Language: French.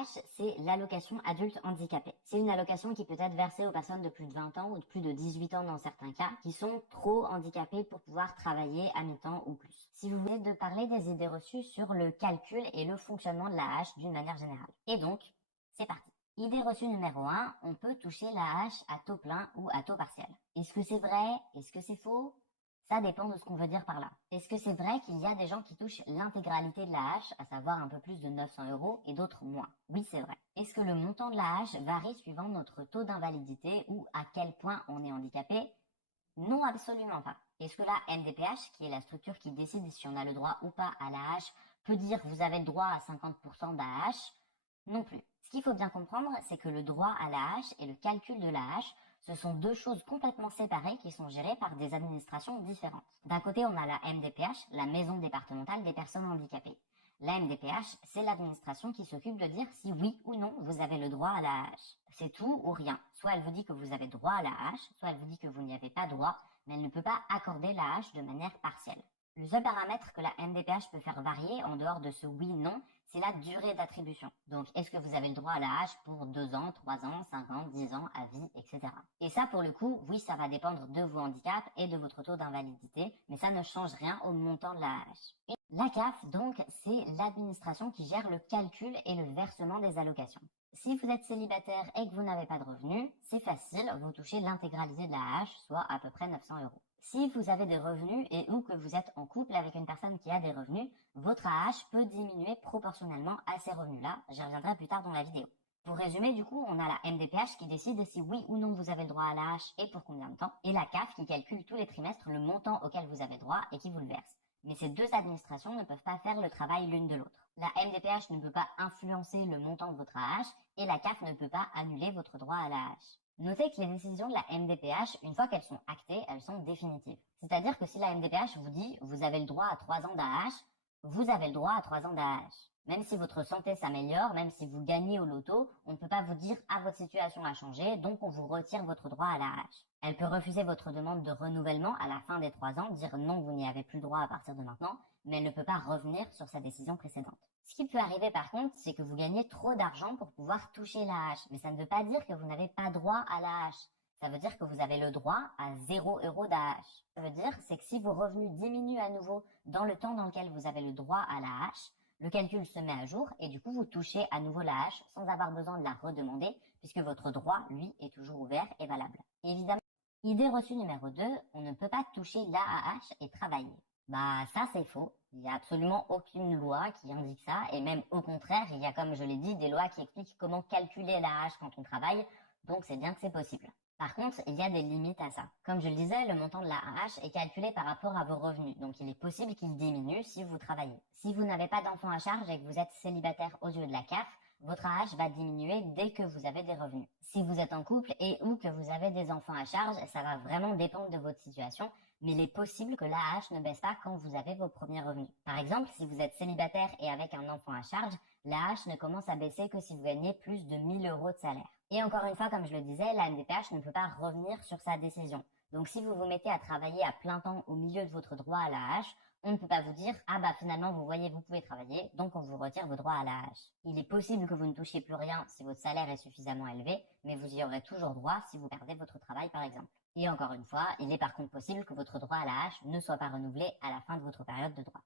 l'AAH, c'est l'allocation adulte handicapé. C'est une allocation qui peut être versée aux personnes de plus de 20 ans ou de plus de 18 ans dans certains cas, qui sont trop handicapées pour pouvoir travailler à mi-temps ou plus. Si vous voulez de parler des idées reçues sur le calcul et le fonctionnement de l'AAH d'une manière générale. Et donc, c'est parti. Idée reçue numéro 1, on peut toucher l'AAH à taux plein ou à taux partiel. Est-ce que c'est vrai? Est-ce que c'est faux? Ça dépend de ce qu'on veut dire par là. Est-ce que c'est vrai qu'il y a des gens qui touchent l'intégralité de la hache, à savoir un peu plus de 900 € et d'autres moins? Oui, c'est vrai. Est-ce que le montant de la hache varie suivant notre taux d'invalidité ou à quel point on est handicapé? Non, absolument pas. Est-ce que la MDPH, qui est la structure qui décide si on a le droit ou pas à la hache, peut dire vous avez le droit à 50% d'AH? Non plus. Ce qu'il faut bien comprendre, c'est que le droit à la hache et le calcul de la hache, ce sont deux choses complètement séparées qui sont gérées par des administrations différentes. D'un côté, on a la MDPH, la Maison départementale des personnes handicapées. La MDPH, c'est l'administration qui s'occupe de dire si oui ou non vous avez le droit à la hache. C'est tout ou rien. Soit elle vous dit que vous avez droit à la hache, soit elle vous dit que vous n'y avez pas droit, mais elle ne peut pas accorder la hache de manière partielle. Le seul paramètre que la MDPH peut faire varier en dehors de ce oui-non, c'est la durée d'attribution. Donc, est-ce que vous avez le droit à la hache pour 2 ans, 3 ans, 5 ans, 10 ans, à vie, etc. Et ça, pour le coup, oui, ça va dépendre de vos handicaps et de votre taux d'invalidité, mais ça ne change rien au montant de la hache. Et la CAF, donc, c'est l'administration qui gère le calcul et le versement des allocations. Si vous êtes célibataire et que vous n'avez pas de revenus, c'est facile, vous touchez l'intégralité de la hache, soit à peu près 900 €. Si vous avez des revenus et ou que vous êtes en couple avec une personne qui a des revenus, votre AH peut diminuer proportionnellement à ces revenus-là. J'y reviendrai plus tard dans la vidéo. Pour résumer, du coup, on a la MDPH qui décide si oui ou non vous avez le droit à l'AH et pour combien de temps, et la CAF qui calcule tous les trimestres le montant auquel vous avez droit et qui vous le verse. Mais ces deux administrations ne peuvent pas faire le travail l'une de l'autre. La MDPH ne peut pas influencer le montant de votre AH et la CAF ne peut pas annuler votre droit à l'AH. Notez que les décisions de la MDPH, une fois qu'elles sont actées, elles sont définitives. C'est-à-dire que si la MDPH vous dit « vous avez le droit à 3 ans d'AH », vous avez le droit à 3 ans d'AH. Même si votre santé s'améliore, même si vous gagnez au loto, on ne peut pas vous dire « ah, votre situation a changé, donc on vous retire votre droit à l'AH ». Elle peut refuser votre demande de renouvellement à la fin des 3 ans, dire « non, vous n'y avez plus droit à partir de maintenant », mais elle ne peut pas revenir sur sa décision précédente. Ce qui peut arriver par contre, c'est que vous gagnez trop d'argent pour pouvoir toucher l'AH, mais ça ne veut pas dire que vous n'avez pas droit à l'AH. Ça veut dire que vous avez le droit à 0 € d'AH. Ça veut dire, c'est que si vos revenus diminuent à nouveau dans le temps dans lequel vous avez le droit à l'AH, le calcul se met à jour et du coup vous touchez à nouveau l'AH sans avoir besoin de la redemander puisque votre droit, lui, est toujours ouvert et valable. Évidemment, idée reçue numéro 2, on ne peut pas toucher l'AAH et travailler. Bah ça c'est faux, il n'y a absolument aucune loi qui indique ça et même au contraire, il y a comme je l'ai dit des lois qui expliquent comment calculer l'AH quand on travaille, donc c'est bien que c'est possible. Par contre, il y a des limites à ça. Comme je le disais, le montant de la AH est calculé par rapport à vos revenus, donc il est possible qu'il diminue si vous travaillez. Si vous n'avez pas d'enfant à charge et que vous êtes célibataire aux yeux de la CAF, votre AH va diminuer dès que vous avez des revenus. Si vous êtes en couple et ou que vous avez des enfants à charge, ça va vraiment dépendre de votre situation, mais il est possible que l'AH ne baisse pas quand vous avez vos premiers revenus. Par exemple, si vous êtes célibataire et avec un enfant à charge, l'AH ne commence à baisser que si vous gagnez plus de 1 000 € de salaire. Et encore une fois, comme je le disais, la MDPH ne peut pas revenir sur sa décision. Donc si vous vous mettez à travailler à plein temps au milieu de votre droit à l'AH, on ne peut pas vous dire « ah bah finalement vous voyez vous pouvez travailler, donc on vous retire vos droits à l'AH ». Il est possible que vous ne touchiez plus rien si votre salaire est suffisamment élevé, mais vous y aurez toujours droit si vous perdez votre travail par exemple. Et encore une fois, il est par contre possible que votre droit à l'AH ne soit pas renouvelé à la fin de votre période de droit.